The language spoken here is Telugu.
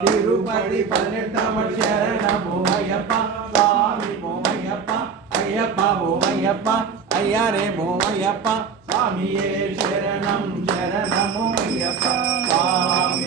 తిరుపతి పన్నెట్టమడు శరణము అయ్యప్ప స్వామి ఓమయ్యప్ప అయ్యప్ప ఓమయ్యప్ప అయ్యరే ఓమయ్యప్ప స్వామియే శరణం శరణము అయ్యప్ప స్వామి